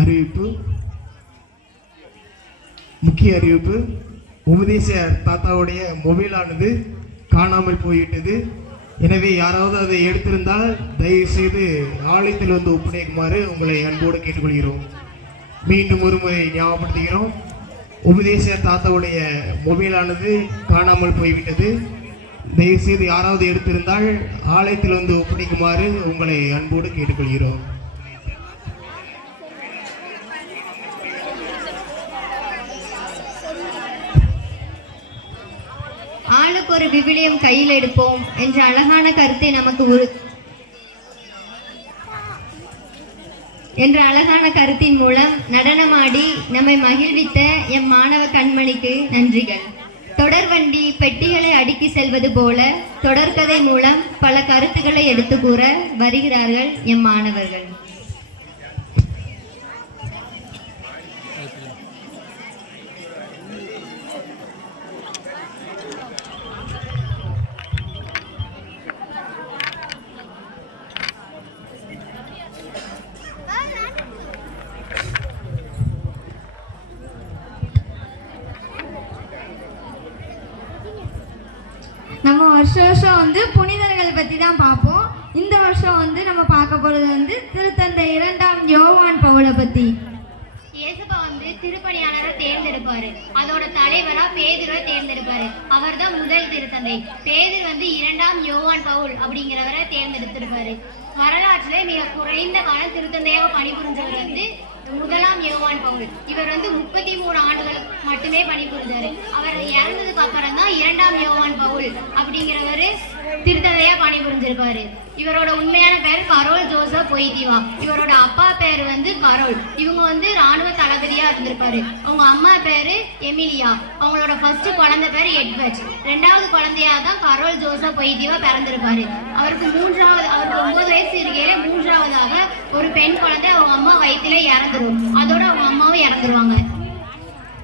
அறிவிப்பு. முக்கிய அறிவிப்பு. உபதேச தாத்தாவுடைய மொபைலானது காணாமல் போய்விட்டது. எனவே யாராவது அதை எடுத்திருந்தால் தயவு செய்து ஆலயத்தில் வந்து ஒப்படைக்குமாறு உங்களை அன்போடு கேட்டுக்கொள்கிறோம். மீண்டும் ஒருமுறை ஞாபகப்படுத்துகிறோம். உபதேச தாத்தாவுடைய மொபைலானது காணாமல் போய்விட்டது. தயவு செய்து யாராவது எடுத்திருந்தால் ஆலயத்தில் வந்து ஒப்படைக்குமாறு உங்களை அன்போடு கேட்டுக்கொள்கிறோம். ஆளுக்கு ஒரு விவிலியம் கையில் எடுப்போம் என்ற அழகான கருத்தை என்ற அழகான கருத்தின் மூலம் நடனமாடி நம்மை மகிழ்வித்த எம் மாணவ கண்மணிக்கு நன்றிகள். தொடர்வண்டி பெட்டிகளை அடுக்கி செல்வது போல தொடர்கதை மூலம் பல கருத்துக்களை எடுத்து கூற வருகிறார்கள் எம் மாணவர்கள். நம்ம வருஷம் வந்து புனிதர்கள் பற்றி தான் பார்ப்போம். இந்த வருஷம் நம்ம பார்க்க போகிறது திருத்தந்தை 2ஆம் யோவான் பவுலை பற்றி. இயேசுப்பா திருப்பணியாளரை தேர்ந்தெடுப்பாரு. அதோட தலைவரா பேதுரை தேர்ந்தெடுப்பாரு. அவர் தான் முதல் திருத்தந்தை. பேதுரு 2ஆம் யோவான் பவுல் அப்படிங்கிறவரை தேர்ந்தெடுத்திருப்பாரு. வரலாற்றுல மிக குறைந்த காலம் திருத்தந்தையாக பணிபுரிஞ்சவர் முதலாம் யோவான் பவுல். இவர் 33 ஆண்டுகள் மட்டுமே பணிபுரிஞ்சாரு. அவர் இறந்ததுக்கு அப்புறம் தான் 2ஆம் யோவான் பவுல் அப்படிங்கிறவரு திருத்தந்தையா பணிபுரிஞ்சிருப்பாரு. இவரோட உண்மையான பேர் கரோல் ஜோசப் பொய்தீவா. இவரோட அப்பா பேர் கரோல். இவங்க ராணுவ தளபதியா இருந்திருப்பாரு. அவங்க அம்மா பேரு எமிலியா. அவங்களோட ஃபர்ஸ்ட் குழந்தை பேர் எட்வர்ட். 2வது குழந்தையா தான் கரோல் ஜோசப் பொய்தீவா பிறந்திருப்பாரு. அவருக்கு 9 வயசு இருக்கையில 3ஆவதாக ஒரு பெண் குழந்தை அவங்க அம்மா வயிற்றிலே இறந்துரும். அதோட அவங்க அம்மாவும் இறந்துருவாங்க.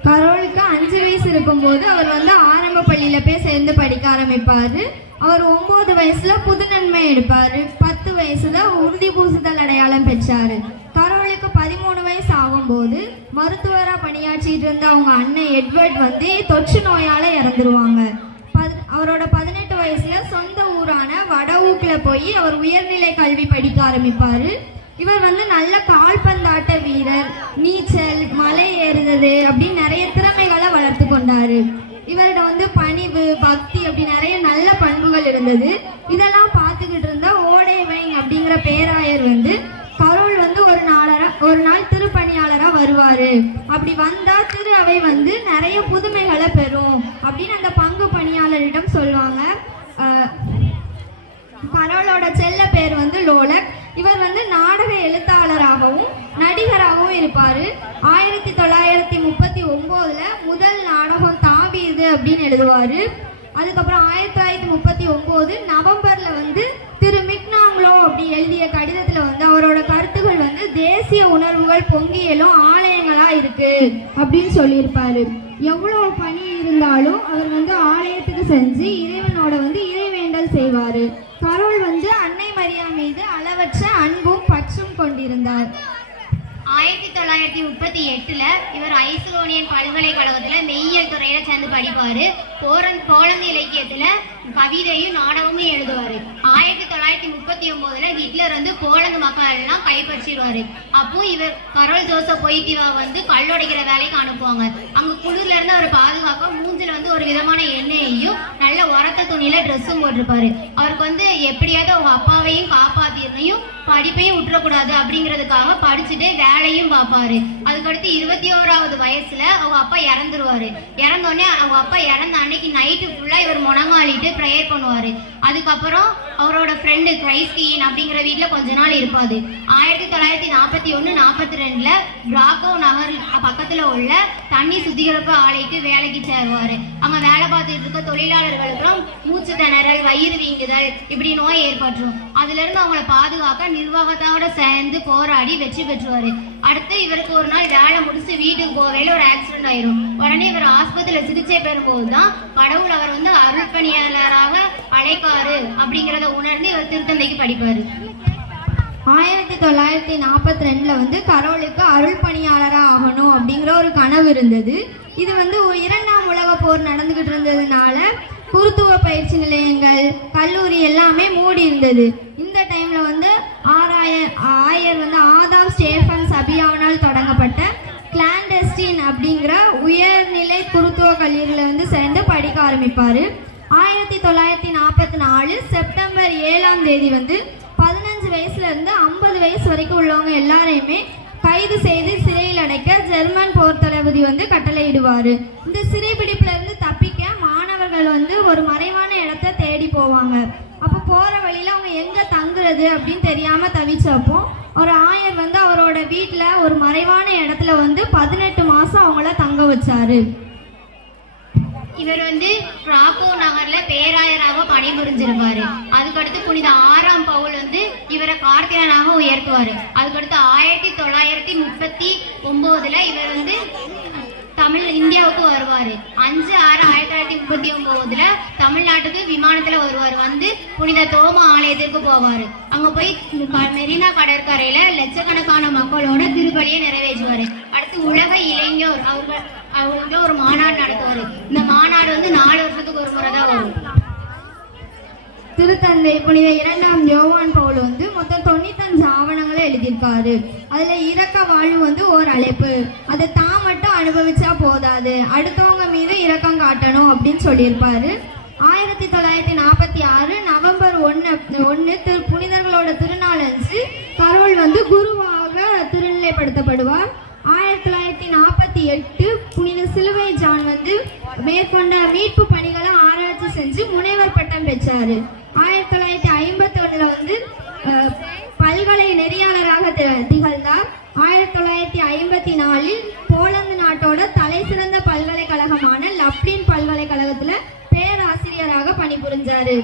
கரோலுக்கு 5 வயசு இருக்கும்போது அவர் ஆரம்ப பள்ளியில போய் சேர்ந்து படிக்க ஆரம்பிப்பாரு. அவர் 9 வயசுல புது நன்மை எடுப்பாரு. 10 வயசுல உறுதி பூசுதல் அடையாளம் பெற்றாரு. கரோலுக்கு 13 வயசு ஆகும்போது மருத்துவரா பணியாற்றிட்டு இருந்த அவங்க அண்ணன் எட்வர்ட் தொற்று நோயால இறந்துருவாங்க. அவரோட 18 வயசுல சொந்த ஊரான வடஊக்குல போய் அவர் உயர்நிலை கல்வி படிக்க ஆரம்பிப்பாரு. இவர் நல்ல கால்பந்தாட்ட வீரர், நீச்சல், மலை ஏறுறது அப்படின்னு நிறைய திறமைகளை வளர்த்து கொண்டாரு. இவரோட பணிவு, பக்தி புதுமைகள் இருந்தது. இதெல்லாம் பார்த்துக்கிட்டு இருந்த ஓடேவை அப்படிங்கிற பேராயர் வந்து கரோல் வந்து ஒரு நாள் திருப்பணியாளரா வருவாரு. அப்படி வந்தா திரு அவை வந்து நிறைய புதுமைகளை பெறும் அப்படின்னு அந்த பங்கு பணியாளரிடம் சொல்லுவாங்க. கரோலோட செல்ல பேர் வந்து லோலக். இவர் வந்து நாடக எழுத்தாளராகவும் நடிகராகவும் இருப்பாரு. 1939 முதல் நாடகம் தாவீது அப்படின்னு எழுதுவாரு. அதுக்கப்புறம் 1939 நவம்பர்ல வந்து திரு மிக்னாங்லோ அப்படி எழுதிய கடிதத்துல வந்து அவரோட கருத்துக்கள் வந்து தேசிய உணர்வுகள் பொங்கியலும் ஆலயங்களா இருக்கு அப்படின்னு சொல்லியிருப்பாரு. எவ்வளவு பணி இருந்தாலும் அவர் வந்து ஆலயத்துக்கு செஞ்சு இறைவனோட வந்து இறைவேண்டல் செய்வாரு. கரோல் வந்து அன்னை மரியா மீது அளவற்ற அன்பும் பற்றும் கொண்டிருந்தார். 1938 இவர் ஐசோனியன் பல்கலைக்கழகத்துல மெய்யியல் துறையில சேர்ந்து படிப்பாரு. போலந்து இலக்கியத்துல கவிதையும் நாடகமும் எழுதுவாரு. 1939 ஹிட்லர் வந்து போலந்து மக்கள் எல்லாம் கைப்பற்றிடுவாரு. அப்போ இவர் கரோல் ஜோசப் பொய்டிவா வந்து கல்லுடைக்கிற வேலைக்கு அனுப்புவாங்க. அங்க குளிர்ல இருந்து அவர் பாதுகாக்க மூஞ்சில வந்து ஒரு விதமான எண்ணெயையும் நல்ல உரத்த துணியில ட்ரெஸ்ஸும் போட்டிருப்பாரு. அவருக்கு வந்து எப்படியாவது அவங்க அப்பாவையும் காப்பாத்தினையும் படிப்பையும் விட்டுறக்கூடாது அப்படிங்கிறதுக்காக படிச்சுட்டு வேலையும் பார்ப்பாரு. அதுக்கடுத்து 21வது வயசுல அவங்க அப்பா இறந்துருவாரு. இறந்தோடனே அவங்க அப்பா இறந்த அன்னைக்கு நைட்டு ஃபுல்லா இவர் முனங்காலிட்டு ப்ரேயர் பண்ணுவாரு. அதுக்கப்புறம் அவரோட ஃப்ரெண்டு கிரைஸ்கியின் அப்படிங்கிற வீட்டுல கொஞ்ச நாள் இருப்பாரு. 1941-42 பிராக்கோ நகர் பக்கத்துல உள்ள தண்ணி சுத்திகரிப்பு ஆலைக்கு வேலைக்கு சேருவாரு. அங்க வேலை பார்த்துட்டு இருக்க தொழிலாளர்களுக்கும் மூச்சு திணறல், வயிறு வீங்குதல் இப்படி நோய் ஏற்பட்டுரும். அதுல இருந்து அவங்கள பாதுகாக்க நிர்வாகத்தோட சேர்ந்து போராடி வெற்றி பெற்றுவாரு. அடுத்து இவருக்கு ஒரு நாள் வேலை முடிச்சு வீட்டுக்கு போகையில ஒரு ஆக்சிடென்ட் ஆயிரும். உடனே இவர் ஆஸ்பத்திரியில சிகிச்சை பெறும்போதுதான் கடவுள் அவர் வந்து அருள்பணியாளராக அழைக்காரு அப்படிங்கிறத உணர்ந்து இவர் திருத்தந்தைக்கு படிப்பாரு. 1942 வந்து கரோலுக்கு அருள் பணியாளரா ஆகணும் அப்படிங்கிற ஒரு கனவு இருந்தது. இது வந்து 2ஆம் உலக போர் நடந்துகிட்டு இருந்ததுனால குருத்துவ பயிற்சி நிலையங்கள், கல்லூரி எல்லாமே மூடி இருந்தது. இந்த டைம்ல வந்து ஆயர் வந்து ஆதாம் ஸ்டேஃபன் சபியானால் தொடங்கப்பட்ட கிளாண்டஸ்டின் அப்படிங்கிற உயர்நிலை குருத்துவ கல்லூரியில வந்து சேர்ந்து படிக்க ஆரம்பிப்பாரு. 1944 செப்டம்பர் 7ஆம் தேதி வந்து 15 வயசுல இருந்து 50 வயசு வரைக்கும் உள்ளவங்க எல்லாரையுமே கைது செய்து சிறையில் அடைக்க ஜெர்மன் போர் தளபதி வந்து கட்டளையிடுவாரு. இந்த சிறைபிடிப்புல இருந்து தப்பிக்க மாணவர்கள் வந்து ஒரு மறைவான இடத்தை தேடி போவாங்க. அப்போ போற வழியில அவங்க எங்க தங்குறது அப்படின்னு தெரியாம தவிச்சப்போ ஒரு ஆயர் வந்து அவரோட வீட்டுல ஒரு மறைவான இடத்துல வந்து 18 மாசம் அவங்கள தங்க வச்சாரு. இவர் வந்து பிராக்கோ நகர்ல பேராயராக பணிபுரிஞ்சிருப்பாரு. அதுக்கடுத்து புனித 6ஆம் பவுல் வந்து இவரை கார்த்தியனாக உயர்த்துவாரு. அதுக்கடுத்து 1939 இவர் வந்து இந்தியாவுக்கு வருவாரு. 5/6/1939 தமிழ்நாட்டுக்கு விமானத்துல வருவார். வந்து புனித தோமா ஆலயத்திற்கு போவாரு. அங்க போய் மெரினா கடற்கரையில லட்சக்கணக்கான மக்களோட திருப்பலியை நிறைவேற்றுவாரு. அடுத்து உலக இளைஞர் அவங்களுக்கு ஒரு மாநாடு நடத்துவாரு. இந்த மாநாடு வந்து 4 வருஷத்துக்கு ஒரு முறை தான் வரும். திருத்தந்தை புனித 2ஆம் யோவான் பவுல் வந்து மொத்தம் 95 ஆவணங்களை எழுதியிருக்காரு. அதுல இரக்க வாழ்வு வந்து ஒரு அழைப்பு. அதை தான் மட்டும் அனுபவிச்சா போதாது, அடுத்தவங்க மீது இரக்கம் காட்டணும் அப்படின்னு சொல்லியிருப்பாரு. 1946 நவம்பர் 1 புனிதர்களோட திருநாள் அன்று கரோல் வந்து குருவாக திருநிலைப்படுத்தப்படுவார். 1948 புனித சிலுவை ஜான் வந்து மேற்கொண்ட மீட்பு பணிகளை ஆராய்ச்சி செஞ்சு முனைவர் பட்டம் பெற்றாரு. 1951 வந்து பல்கலை நெறியாளராக திகழ்ந்தார். 1954 போலந்து நாட்டோட தலை சிறந்த பல்கலைக்கழகமான லப்ளின் பல்கலைக்கழகத்துல பேராசிரியராக பணிபுரிஞ்சாரு.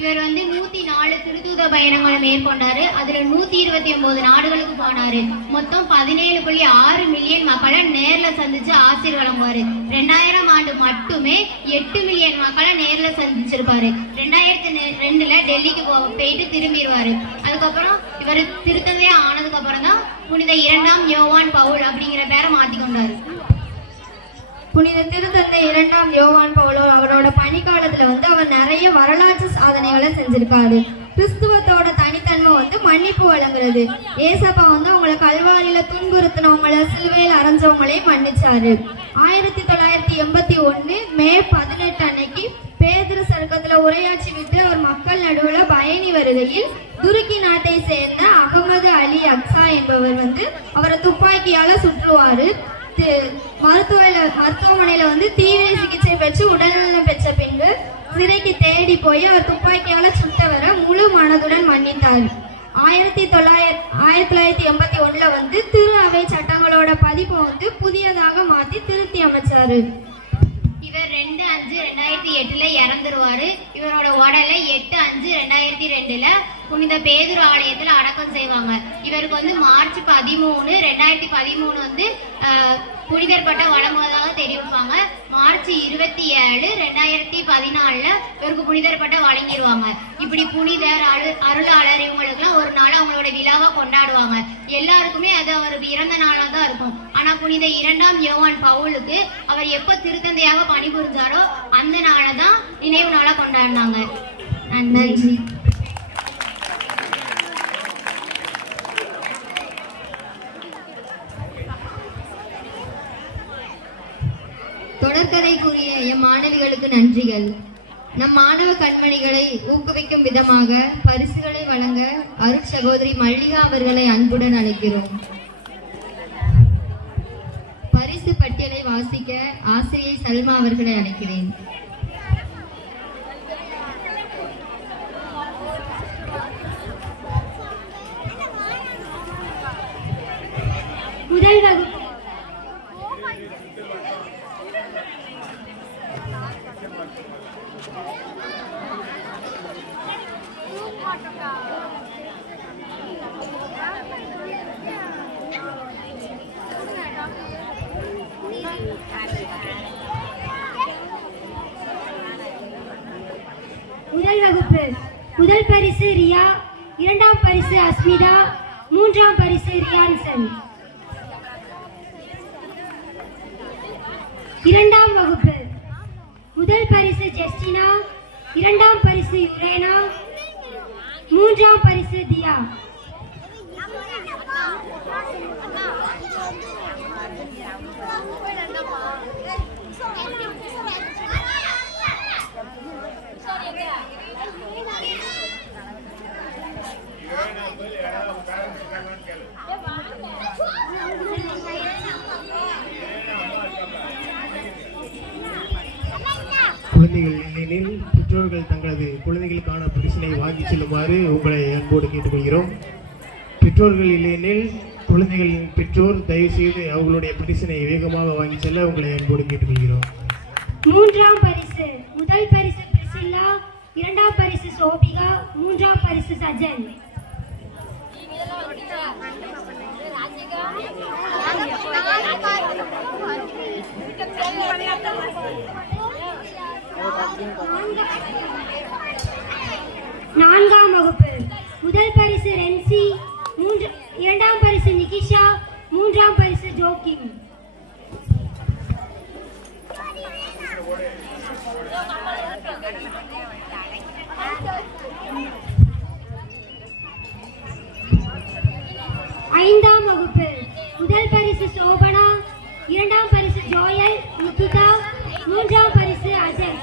இவர் வந்து 104 திருத்தூத பயணங்களை மேற்கொண்டாரு. அதுல 129 நாடுகளுக்கு போனாரு. மொத்தம் 17.6 மில்லியன் மக்களை நேர்ல சந்திச்சு ஆசீர் வழங்குவாரு. 2000 ஆண்டு மட்டுமே 8 மில்லியன் மக்களை நேர்ல சந்திச்சிருப்பாரு. 2002 டெல்லிக்கு போயிட்டு திரும்பிடுவாரு. அதுக்கப்புறம் இவர் திருத்தந்தையா ஆனதுக்கு அப்புறம் தான் புனித 2ஆம் யோவான் பவுல் அப்படிங்கிற பேரை மாத்திக்கொண்டாரு. புனித திருத்தந்தை 2ஆம் யோவான் பவுலோ அவரோட பணிக்காலத்துல வந்து அவர் நிறைய வரலாற்று சாதனைகளை செஞ்சிருக்காரு. கிறிஸ்துவத்தோட தனித்தன்மை வந்து மன்னிப்பு வழங்குறது. ஏசப்பா வந்து அவங்களை கல்வாரியில துன்புறுத்தினவங்களை சிலுவையில் அரைஞ்சவங்களையும் மன்னிச்சாரு. 1981 மே 18 அன்னைக்கு பேதுரு சர்க்கத்துல உரையாற்றிவிட்டு அவர் மக்கள் நடுவில் பயணி வருகையில் துருக்கி நாட்டை சேர்ந்த அகமது அலி அக்ஸா என்பவர் அவரை துப்பாக்கியால சுற்றுவாரு. மருத்துவமனையில தீவிர சிகிச்சை பெற்று உடல்நலம் பெற்ற பின்பு சிறைக்கு தேடி போய் அவர் துப்பாக்கியால சுட்டவரை முழு மனதுடன் மன்னித்தார். 1981 திரு அவை சட்டங்களோட பதிப்பை புதியதாக மாத்தி திருத்தி அமைச்சாரு. இவர் 2/5/2008 இறந்துருவாரு. இவரோட உடலை 8/5/2002 புனித பேதுரு ஆலயத்துல அடக்கம் செய்வாங்க. இவருக்கு மார்ச் 13, 2013 புனிதர்பட்ட வழங்குவதாக தெரிவிப்பாங்க. மார்ச் 27, 2014 இவருக்கு புனிதர்பட்ட வழங்கிடுவாங்க. இப்படி புனிதர் அருளாளர் இவங்களுக்குலாம் ஒரு நாள் அவங்களோட விழாவை கொண்டாடுவாங்க. எல்லாருக்குமே அது அவர் இறந்த நாளா தான் இருக்கும். ஆனா புனித 2ஆம் யோவான் பவுலுக்கு அவர் எப்ப திருத்தந்தையாக பணிபுரிஞ்சாரோ அந்த நாளை தான் நினைவு நாளா கொண்டாடினாங்க. நன்றி. தொடர்கதை கூறிய எம் மாணவிகளுக்கு நன்றிகள். நம் மாணவ கண்மணிகளை ஊக்குவிக்கும் விதமாக பரிசுகளை வழங்க அருட்சகோதரி மல்லிகா அவர்களை அன்புடன் அழைக்கிறோம். பரிசு பட்டியலை வாசிக்க ஆசிரியை சல்மா அவர்களை அழைக்கிறேன். முதல் வகுப்பு முதல் பரிசு ரியா, 2ஆம் பரிசு அஸ்மிதா, 3ஆம் பரிசு ரியான்சன். 2ஆம் வகுப்பு முதல் பரிசு ஜெஸ்டினா, 2ஆம் பரிசு யுரேனா, 3ஆம் பரிசு தியா. குழந்தைகள் இல்லையெனில் பெற்றோர்கள் தங்களது குழந்தைகளுக்கான பரிசினை வாங்கி செல்லுமாறு உங்களை அன்போடு கேட்டுக்கொள்கிறோம். பெற்றோர்கள் இல்லையெனில் குழந்தைகளின் பெற்றோர் தயவு செய்து அவர்களுடைய பரிசினை வேகமாக வாங்கி செல்ல உங்களை அன்போடு கேட்டுக்கொள்கிறோம். 3ஆம் பரிசு முதல் பரிசு பிரிசில்லா, 2ஆம் பரிசு சோபிகா, 3ஆம் பரிசு சஜன். நான்காம் வகுப்பு முதல் பரிசு ரென்சி, 2ஆம் பரிசு நிகிஷா, 3ஆம் பரிசு ஜோக்கிம். ஐந்தாம் வகுப்பு முதல் பரிசு சோபனா, 2ஆம் பரிசு ஜோயல் முத்துதா, 3ஆம் பரிசு அஜய்.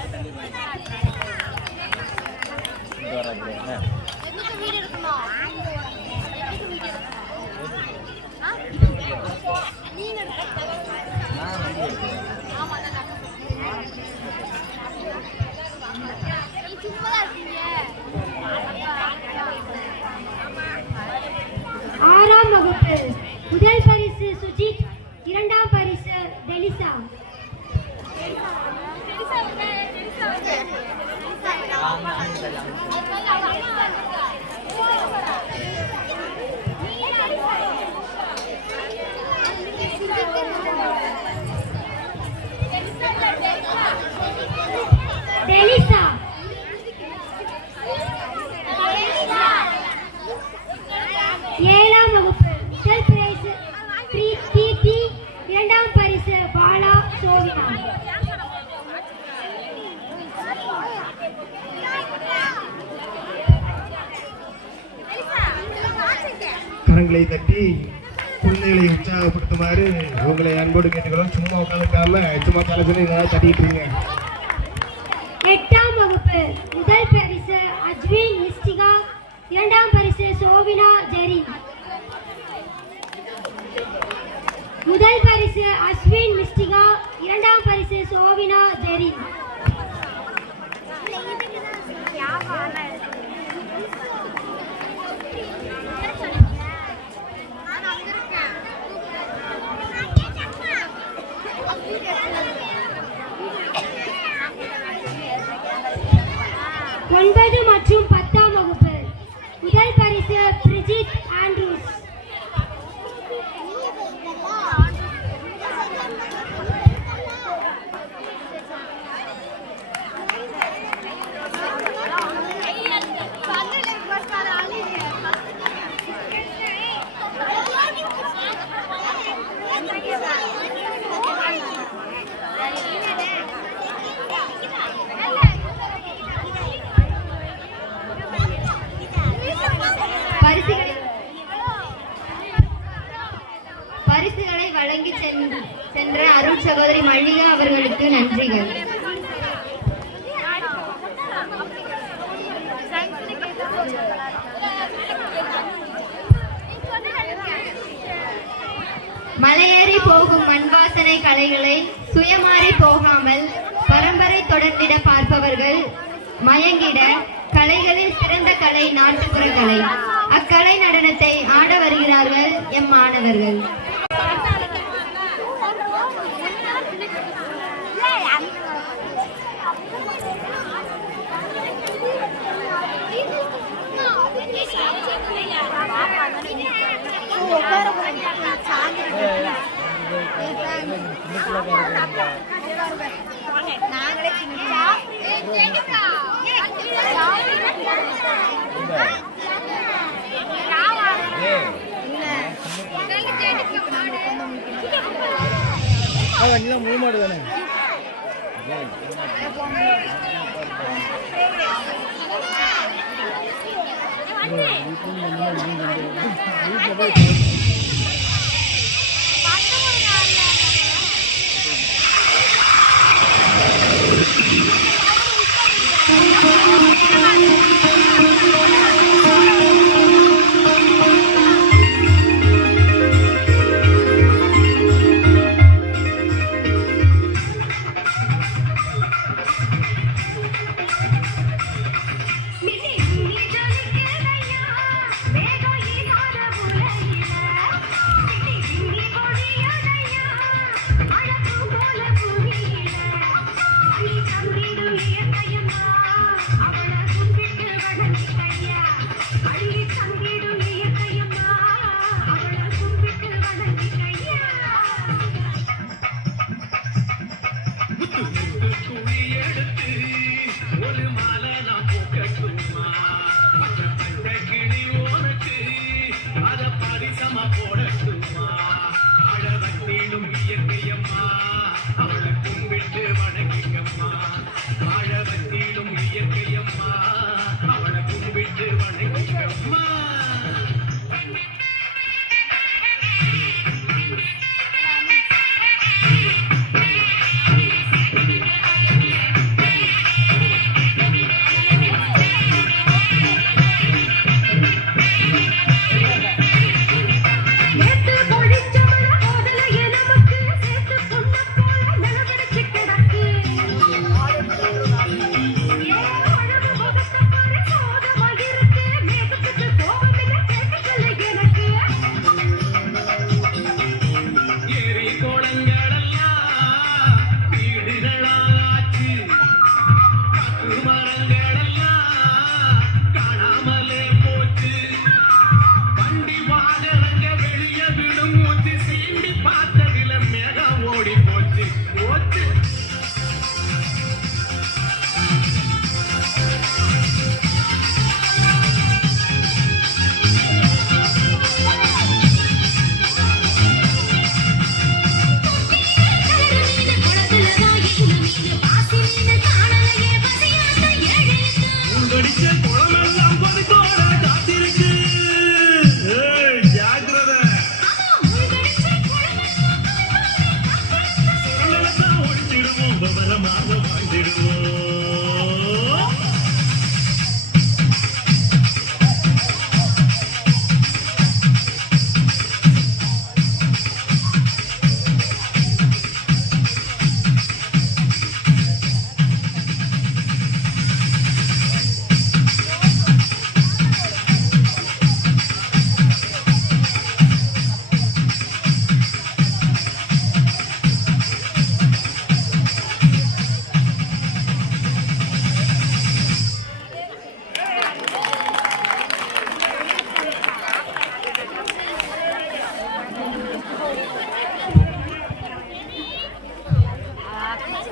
ஆறாம் வகுப்பு முதல் பரிசு சுஜித், 2ஆம் பரிசு டெலிசா. டெலிசா. ஏழாம் வகுப்பு முதல் பரிசு கீர்த்தி, 2ஆம் பரிசு பாலா சோவினா. கரங்களை தட்டி குழந்தைகளை உற்சாகப்படுத்துமாறு உங்களை அன்போடு கேட்டுக்கிறோம். சும்மா உட்காந்துக்காம சும்மா தலைப்பு தட்டிட்டு இருங்க. எட்டாம் வகுப்பு வகுப்பு. முதல் பரிசு அஜ்வின் மிஸ்டிகா, இரண்டாம் பரிசு சோவினா ஜெரி. முதல் பரிசு அஸ்வின் மிஸ்டிகா, இரண்டாம் பரிசு சோவினா ஜெரி. ஒன்பது மற்றும் 10ஆம் வகுப்பு. முதல் பரிசு பிரிஜித் ஆண்ட்ரூஸ். பரிசுகளை வழங்கி சென்ற அருள் சகோதரி மல்லிகா அவர்களுக்கு நன்றிகள். மலையேறி போகும் மண்வாசனை கலைகளை சுயமாறி போகாமல் பரம்பரை தொடர்ந்திட பார்ப்பவர்கள் மயங்கிட கலைகளில் சிறந்த கலை நாட்டுப்புற கலை. அக்கலை நடனத்தை ஆட வருகிறார்கள் எம் மாணவர்கள். மூமாடு தானே Yeah.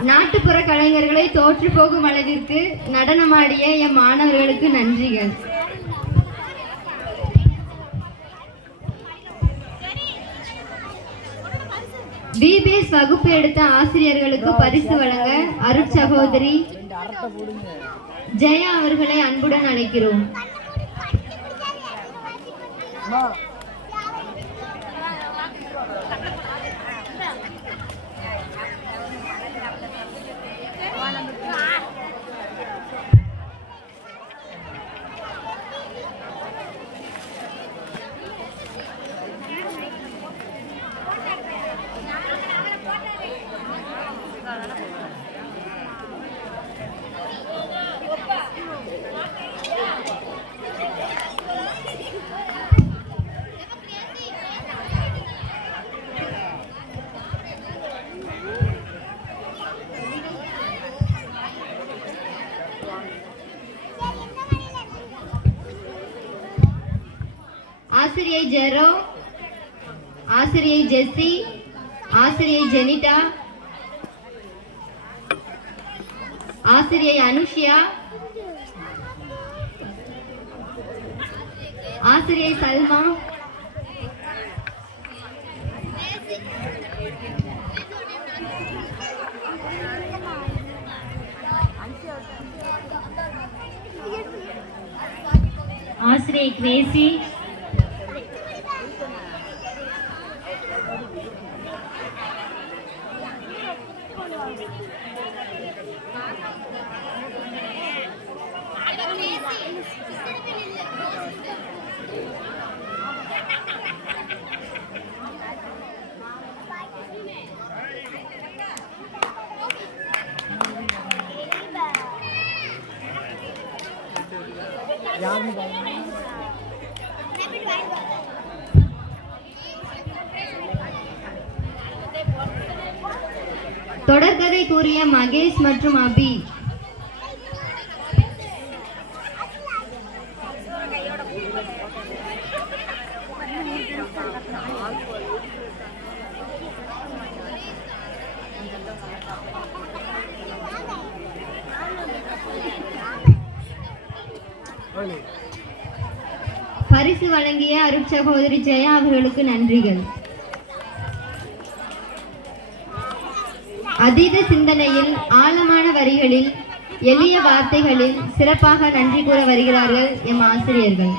நாட்டுப்புற கலைஞர்களை தோற்று போகும் அளவிற்கு நடனமாடிய எம் மாணவர்களுக்கு நன்றிகள். VBS வகுப்பு எடுத்த ஆசிரியர்களுக்கு பரிசு வழங்க அருட்சகோதரி ஜெயா அவர்களை அன்புடன் அழைக்கிறோம். ஆசிரியை ஜெரோ, ஆசிரியை ஜெஸ்ஸி, ஆசிரியை ஜெனிட்டா, ஆசிரியை அனுஷியா, ஆசிரியை சல்மா, ஆசிரியை கிரேசி, தொடர்கதை கூறிய மகேஷ் மற்றும் அபி. பரிசு வழங்கிய அருட்சகோதரி ஜெயா அவர்களுக்கு நன்றிகள். அதீத சிந்தனையில், ஆழமான வரிகளில், எளிய வார்த்தைகளில் சிறப்பாக நன்றி கூற வருகிறார்கள் எம் ஆசிரியர்கள்.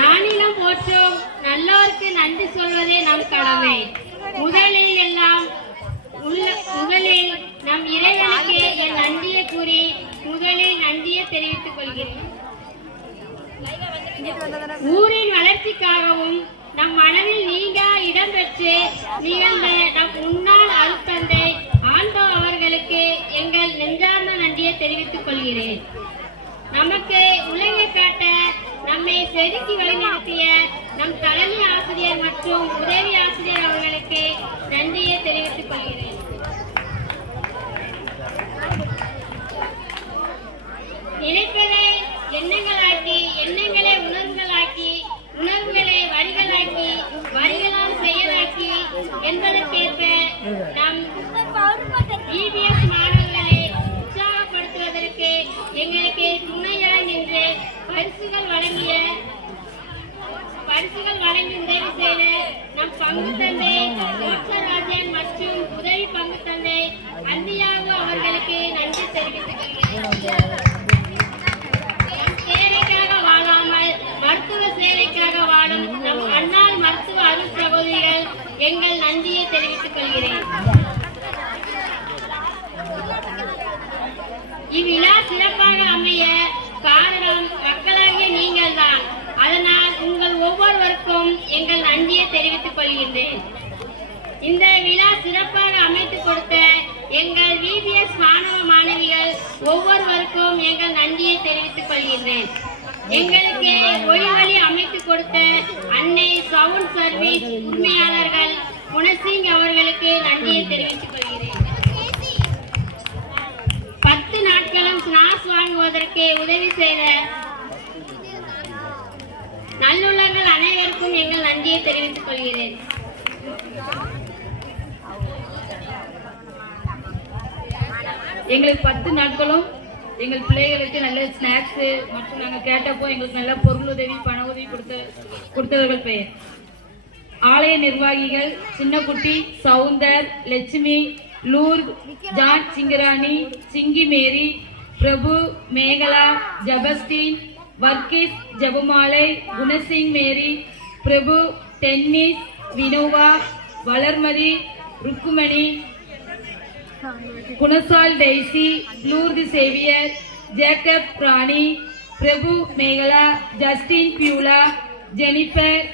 நானிலம் போற்றும் நல்லோருக்கு நன்றி சொல்வதே நம் கடமை. முதலில் நம் இறைவனுக்கு என் நன்றியை கூறி முதலில் நன்றியை தெரிவித்துக் கொள்கிறேன். ஊரின் வளர்ச்சிக்காகவும் நம் மனதில் நீங்கா இடம்பெற்று நிகழ்ந்த நம் முன்னாள் அருட்தந்தை ஆண்டோ அவர்களுக்கு எங்கள் நெஞ்சார்ந்த நன்றியை தெரிவித்துக் கொள்கிறேன். நமக்கு உலகை காட்ட நம்மை செதுக்கி வழிநடத்திய நம் தலைமை ஆசிரியர் மற்றும் உதவி ஆசிரியர் அவர்களுக்கு நன்றியை தெரிவித்துக் கொள்கிறேன். நினைப்பதை எண்ணங்களாக்கி, எண்ணங்களை உணர்வுகளாக்கி, உணர்வுகளை வரிகளாக்கி, வரிகளால் செயலாக்கி என்பதற்கேற்ப நம் EBS மாணவர்களை உற்சாகப்படுத்துவதற்கு எங்களுக்கு துணையாக நின்று பரிசுகள் வழங்கி உதவி செய்த நம் பங்கு தந்தை ராஜன் மற்றும் உதவி பங்கு தந்தை அந்தியாகு அவர்களுக்கு நன்றி தெரிவித்துக் கொள்கிறேன். சேவைக்காக வாழாமல் மருத்துவ சேவைக்காக வாழும் நம் அன்னாள் மருத்துவ அருள் சகோதரிகள் எங்கள் நன்றியை தெரிவித்துக் கொள்கிறேன். இவ்விழா சிறப்பாக அமைய காரணம் மக்களாகிய நீங்கள் தான். அதனால் உங்கள் ஒவ்வொருவருக்கும் எங்கள் நன்றியை தெரிவித்துக் கொள்கின்றேன். இந்த விழா சிறப்பாக அமைத்துக் கொடுத்த எங்கள் VBS மாணவ மாணவிகள் ஒவ்வொருவருக்கும் எங்கள் நன்றியை தெரிவித்துக் கொள்கின்றேன். எங்களுக்கு ஒளி அமைத்துக் கொடுத்த அன்னை சவுண்ட் சர்வீஸ் உரிமையாளர்கள் குணசிங் அவர்களுக்கு நன்றியை தெரிவித்துக் கொள்கிறேன். 10 நாட்களும் ஸ்நாக்ஸ் வாங்குவதற்கு உதவி செய்த நல்லுள்ளங்கள் அனைவருக்கும் எங்கள் நன்றியை தெரிவித்துக் கொள்கிறேன். எங்களுக்கு 10 நாட்களும் எங்கள் பிள்ளைகளுக்கு நல்ல ஸ்நாக்ஸ் மற்றும் நாங்கள் கேட்டப்போ எங்களுக்கு நல்ல பொருள் உதவி பண உதவி கொடுத்தவர்கள் பெயர். ஆலய நிர்வாகிகள் சின்னக்குட்டி, சவுந்தர், லட்சுமி, லூர்க், ஜான் சிங்கராணி, சிங்கி மேரி, பிரபு, மேகலா, ஜபஸ்டீன், வர்கீஸ், ஜபமாலை, குணசிங் மேரி, பிரபு, டென்னிஸ், வினோவா, வளர்மதி, ருக்குமணி, குணசால் Daisy, Lourdu Xavier, Jacob Rani, Prabhu Megala, Justin Beulah, Jennifer,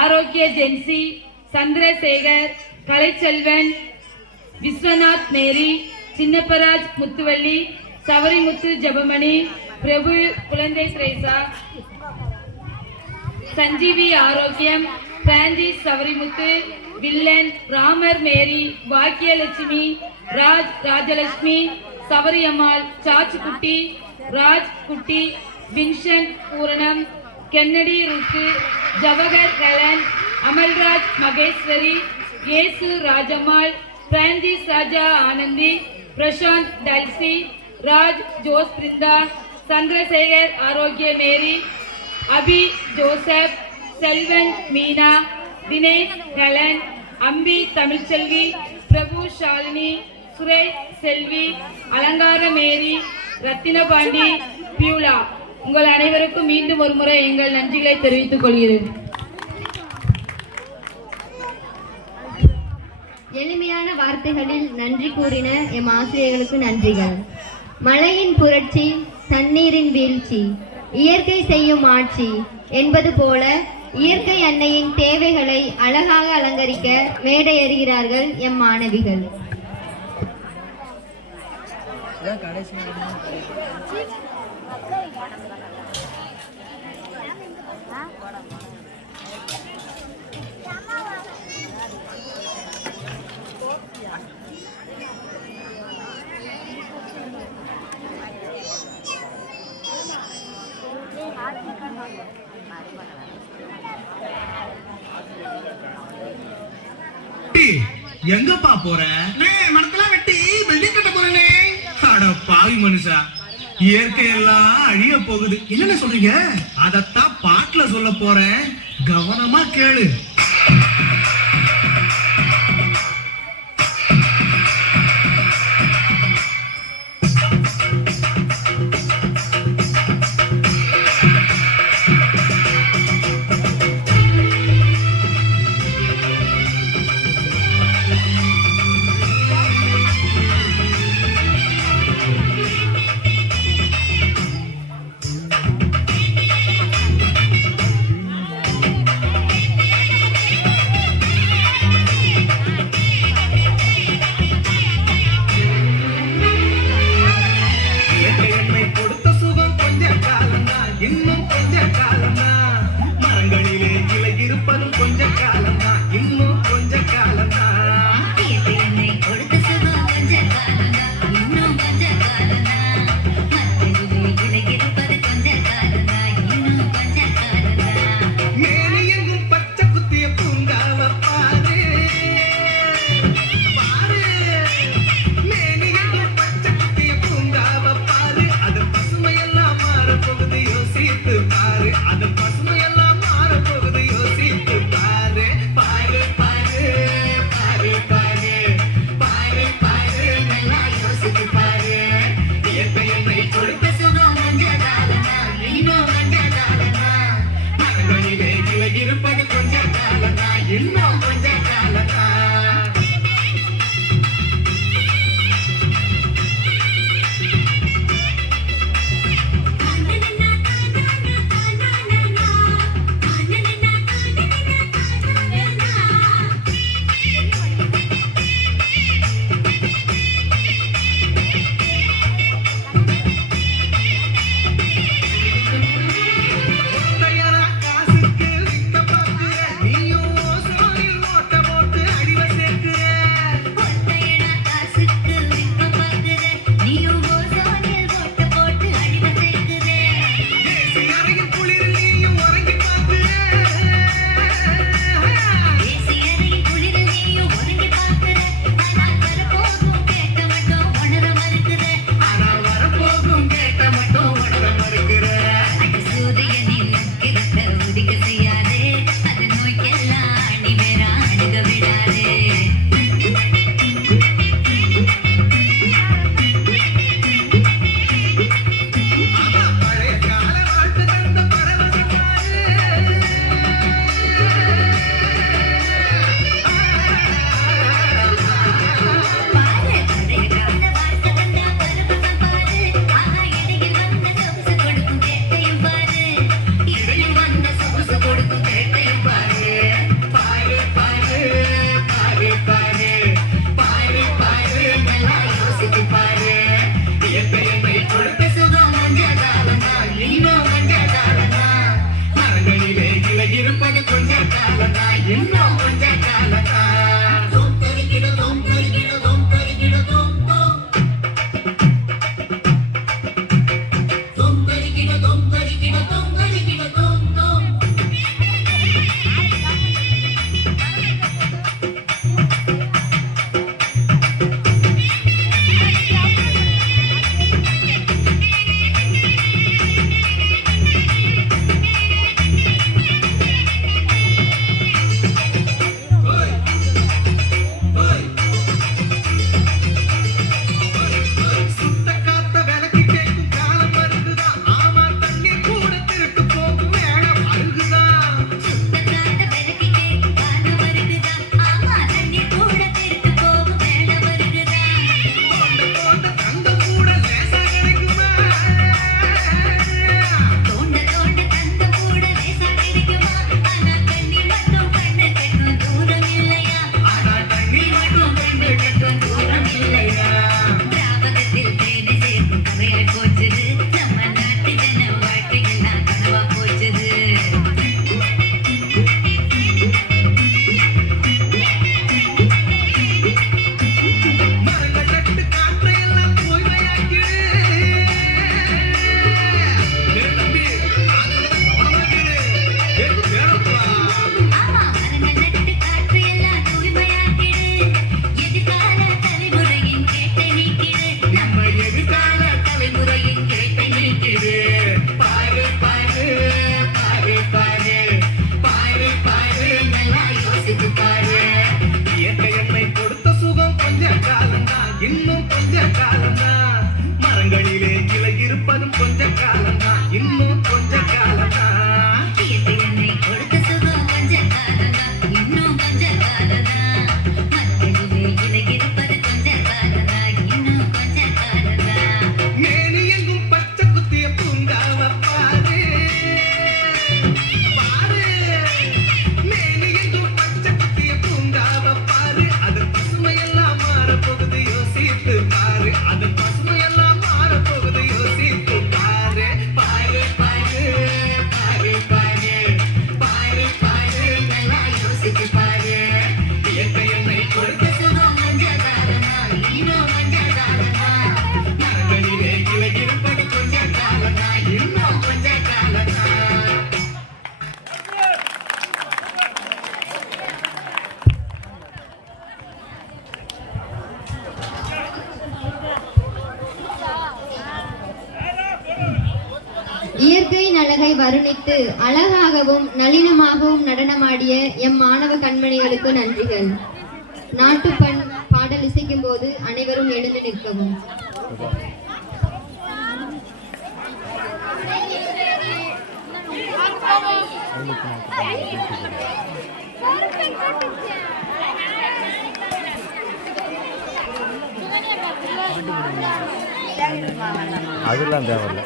Arokia Jency, Chandrasekar, Kalaiselvan, Viswanath Mary, Chinnappraj Muthuvalli, Savarimuthu Jebamani, Prabhu Kuzhandai Theresa, Sanjeevi Arokiyam, Francis Savarimuthu, வில்லன், ராமர் மேரி, பாக்கியலட்சுமி, ராஜ் ராஜலட்சுமி, சவரியம்மாள், சாச்சுக்குட்டி, ராஜ் குட்டி, வின்சன் பூரணம், கென்னடி ருக்கு, ஜவஹர் கலன், அமல்ராஜ் மகேஸ்வரி, இயேசு ராஜம்மாள், பிரான்சிஸ் ராஜா ஆனந்தி, பிரசாந்த் டல்சி, ராஜ் ஜோஸ் பிருந்தா, சந்திரசேகர் ஆரோக்கிய மேரி, அபி ஜோசப், செல்வன் மீனா, தினேஷ் ஹெலன், அம்பி தமிழ்ச்செல்வி, பிரபு ஷாலினி, சுரேஷ் செல்வி, அலங்கார மேரி, ரத்தினபாண்டி, பியூலா. உங்கள் அனைவருக்கும் மீண்டும் ஒரு முறை எங்கள் நன்றிகளை தெரிவித்துக் கொள்கிறேன். எளிமையான வார்த்தைகளில் நன்றி கூறின எம் ஆசிரியர்களுக்கு நன்றிகள். மழையின் புரட்சி, தண்ணீரின் வீழ்ச்சி, இயற்கை செய்யும் ஆட்சி என்பது போல இயற்கை அன்னையின் தேவைகளை அழகாக அலங்கரிக்க மேடையேறுகிறார்கள் எம் மாணவிகள். எங்கப்பா போற? மரத்தெல்லாம் வெட்டி பில்டிங் கட்ட போறேனே. அட பாவி மனுஷா, இயற்கை எல்லாம் அழிய போகுது. என்னென்ன சொல்றீங்க? அதத்தான் பாட்டுல சொல்ல போறேன், கவனமா கேளு. நீயும் இன்னும் கொஞ்ச காலம்தான். தோம் தரிக்கிட தோம் தரிக்கிட தோம் தரிக்கிட தோம் தோம். தோம் தரிக்கிட தோம் தரிக்கிட தோம் தரிக்கிட தோம் தோம். சுத்த காத்த விளக்கி கேட்கும் காலம் வருகுதா. ஆமா தண்ணி கூட திருட்டு போகும் வேடம் அருகுதா. தோண்ட தங்கம் கூட லேசா கிடைக்குமா. ஆனா தண்ணி மட்டும் கண்டு கட்டும் தூரம் இல்லையா. மரங்கள் நட்டு காற்றை எல்லாம் தூய்மையாக்கிடு. டேய் தம்பி, நான் சொல்றத கவனமா கேளு. கேட்டு கேளப்பா. நம்ம எதிர்கால தலைமுறையின் கேட்டை நீக்கிடு. பாரு பாரு பாரு பாரு பாரு பாரு நல்லா யோசித்து பாரு. இயற்கை என்னை கொடுத்த சுகம் கொஞ்ச காலம்தான், இன்னும் கொஞ்ச காலம்தான். மரங்களிலே கிளை இருப்பதும் கொஞ்ச காலம்தான், இன்னும் கொஞ்ச காலம்தான். மேனி எங்கும் பச்சை குத்திய பூங்காவ பாரு பாரு. மேனி எங்கும் பச்சை குத்திய பூங்காவ பாரு. அது பசுமையெல்லாம் மாறப்போகுது யோசித்து பாரு. அது பசுமையெல்லாம் மாறப்போகுது யோசித்து பாரு. பாரு பாரு பாரு பாரு பாரு பாரு நல்லா யோசித்து பாரு. இயற்கை என்னை கொடுத்த சுகம் கொஞ்ச காலம்தான், இன்னும் கொஞ்ச காலம்தான். மரங்களிலே கிளை இருப்பது கொஞ்ச காலம்தான், இன்னும் கொஞ்ச காலம்தான். இயற்கையின் அழகை வருணித்து அழகாகவும் நளினமாகவும் நடனமாடிய எம் மாணவ கண்மணிகளுக்கு நன்றிகள். நாட்டுப்பண் பாடல் இசைக்கும் போது அனைவரும் எழுந்து நிற்கவும். அதெல்லாம் தேவையில்லை.